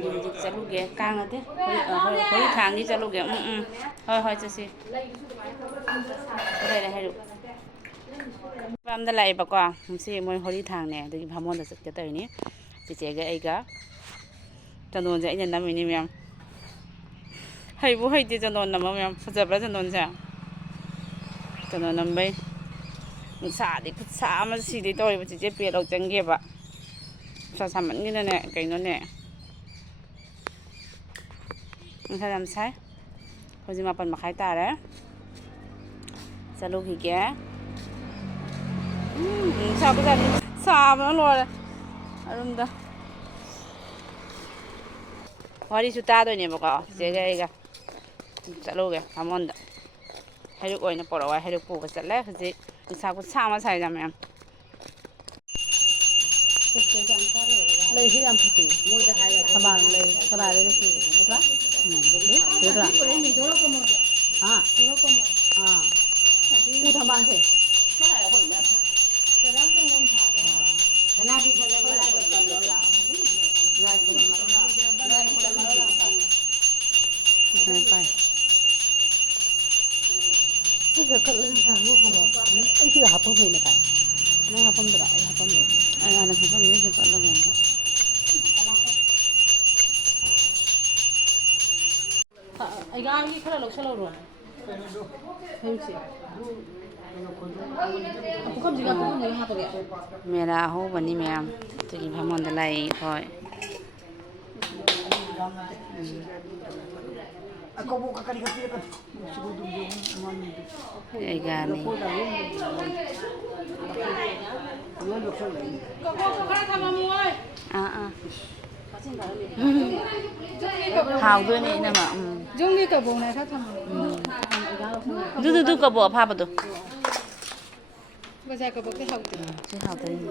ꯊꯥꯡꯒꯤ ꯍꯧꯖꯤꯛ ꯆꯠꯂꯨꯒꯦ ꯀꯥꯡ ꯅꯠꯇꯦ ꯍꯣꯏ ꯊꯥꯡꯒꯤ ꯆꯠꯂꯨꯒꯦ ꯍꯣꯏ ꯆꯠꯁꯤ ꯀꯗꯥꯏꯗ ꯍꯥꯏꯔꯨ ꯃꯄꯥꯝꯗ ꯂꯥꯛꯑꯦꯕꯀꯣ ꯉꯁꯤ ꯃꯣꯏ ꯍꯣꯔꯤ ꯊꯥꯡꯅꯦ ꯑꯗꯨꯒꯤ ꯚꯥꯃꯣꯟꯗ ꯆꯠꯀꯦ ꯇꯧꯔꯤꯅꯤ ꯆꯤꯆꯦꯒ ꯑꯩꯒ ꯆꯟꯗꯣꯟꯁꯦ ꯑꯩꯅ ꯅꯝꯃꯤꯅꯤ ꯃꯌꯥꯝ ꯍꯩꯕꯨ ꯍꯩꯇꯦ ꯆꯟꯗꯣꯟ ꯅꯝꯕ ꯃꯌꯥꯝ ꯐꯖꯕ꯭ꯔꯥ ꯆꯟꯗꯣꯟꯁꯦ ꯆꯟꯗꯣꯟ ꯅꯝꯕꯩ ꯅꯨꯡꯁꯥꯗꯤ ꯈꯨꯠꯁꯥ ꯑꯃ ꯁꯤꯗꯩ ꯇꯧꯔꯤꯕ ꯆꯤꯆꯦ ꯄꯦꯠ ꯂꯧ ꯆꯪꯒꯦꯕ ꯅꯨꯡꯁꯥ ꯁꯥꯃꯟꯒꯤꯅꯅꯦ ꯀꯩꯅꯣꯅꯦ ꯅꯨꯡꯁꯥ ꯌꯥꯝ ꯁꯥꯏ ꯍꯧꯖꯤꯛ 8:30 ꯇꯥꯔꯦ ꯆꯠꯂꯨꯈꯤꯒꯦ ꯁꯥꯕꯅ ꯂꯣꯏꯔꯦ ꯑꯔꯨꯝꯗ ꯋꯥꯔꯤꯁꯨ ꯇꯥꯗꯣꯏꯅꯦꯕꯀꯣ ꯆꯤꯆꯦꯒ ꯑꯩꯒ ꯆꯠꯂꯨꯒꯦ ꯚꯥꯃꯣꯟꯗ ꯍꯩꯔꯨꯛ ꯑꯣꯏꯅ ꯄꯣꯔꯛꯑꯣ ꯍꯩꯔꯨꯛ ꯄꯨꯕ ꯆꯠꯂꯦ ꯍꯧꯖꯤꯛ ꯅꯨꯡꯁꯥ ꯈꯨꯠꯁꯥ ꯑꯃ ꯁꯥꯏꯗ ꯃꯌꯥꯝ ꯂꯩꯁꯤ ꯌꯥꯝ ꯐꯖꯩ ꯊꯝꯕꯥꯜ ꯂꯩ ꯀꯗꯥꯏꯗꯩ ꯄꯨꯔꯛꯏꯕ ꯎ ꯊꯝꯕꯥꯜꯁꯦ ꯑꯩ ꯁꯤꯗ ꯍꯥꯞꯄ ꯐꯩꯅ ꯀꯥꯏ ꯅꯪ ꯍꯥꯞꯄꯝꯗ꯭ꯔꯥ ꯑꯩ ꯍꯥꯞꯄꯝꯃꯦ ꯑꯩ ꯍꯥꯟꯅ ꯍꯥꯞꯄꯝꯃꯦ ꯁꯤꯗ ꯀꯠꯂꯒ ꯑꯩꯒꯥꯒꯤ ꯈꯔ ꯂꯧꯁꯜꯍꯧꯔꯣ ꯍꯧꯖꯤꯛꯁꯦ ꯄꯨꯈꯝꯁꯤꯒ ꯍꯥꯞꯄꯒꯦ ꯃꯦꯔꯥ ꯑꯍꯧꯕꯅꯤ ꯃꯌꯥꯝ ꯑꯗꯨꯒꯤ ꯚꯥꯃꯣꯟꯗ ꯂꯥꯛꯏ ꯍꯣꯏ ꯑꯩꯒꯥꯅꯤ ꯍꯥꯎꯗꯣꯏꯅꯦ ꯏꯅꯝꯃ ꯖꯨꯝꯒꯤ ꯀꯕꯣꯛꯅꯦ ꯈꯔ ꯊꯝꯃꯣ ꯑꯗꯨ ꯀꯕꯣꯛ ꯑꯐꯥꯕꯗꯣ ꯕꯖꯥꯔ ꯀꯕꯣꯛꯇꯤ ꯍꯥꯎꯇꯦ ꯁꯤ ꯍꯥꯎꯗꯣꯏꯅꯤ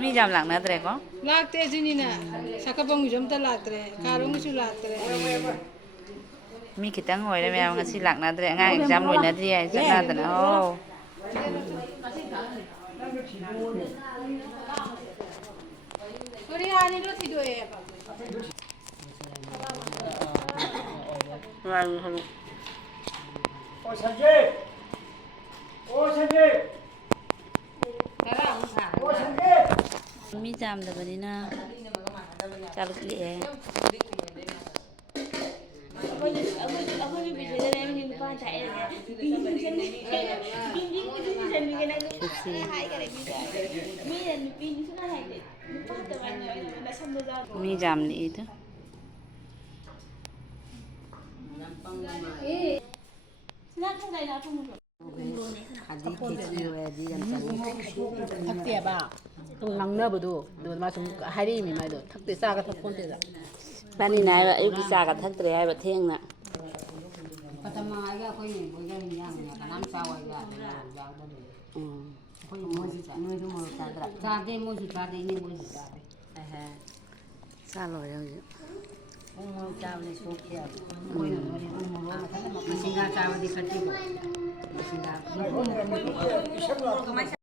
ꯃꯤ ꯌꯥꯝ ꯂꯥꯛꯅꯗ꯭ꯔꯦꯀꯣ ꯂꯥꯛꯇꯦ ꯑꯗꯨꯅꯤꯅ ꯁꯥꯀꯥꯕꯝꯒꯤꯁꯨ ꯑꯝꯇ ꯂꯥꯛꯇ꯭ꯔꯦ ꯀꯥꯔꯣꯡꯒꯤꯁꯨ ꯂꯥꯛꯇ꯭ꯔꯦ ꯃꯤ ꯈꯤꯇꯪ ꯑꯣꯏꯔꯦ ꯃꯌꯥꯝ ꯉꯁꯤ ꯂꯥꯛꯅꯗ꯭ꯔꯦ ꯑꯉꯥꯡ ꯑꯦꯛꯖꯥꯝ ꯂꯣꯏꯅꯗ꯭ꯔꯤ ꯍꯥꯏ ꯆꯠꯅꯗꯅ ꯃꯤ ꯆꯥꯝꯗꯕꯅꯤꯅ ꯆꯥꯂꯨꯛꯂꯤꯛꯑꯦ ꯃꯤ ꯌꯥꯝꯂꯤꯗ ꯊꯛꯇꯦꯕ ꯉꯥꯡꯅꯕꯗꯣ ꯑꯗꯨꯒ ꯃꯥ ꯁꯨꯝ ꯍꯥꯏꯔꯛꯏꯃꯤ ꯃꯥꯏꯗꯣ ꯊꯛꯇꯦ ꯆꯥꯒ ꯊꯛꯄꯣꯟꯇꯦꯗ ꯏꯕꯥꯅꯤꯅ ꯍꯥꯏꯕ ꯑꯌꯨꯛꯀꯤ ꯆꯥꯒ ꯊꯛꯇ꯭ꯔꯦ ꯍꯥꯏꯕ ꯊꯦꯡꯅ ꯆꯥ ꯂꯣꯏꯔꯦ ꯍꯧꯖꯤꯛ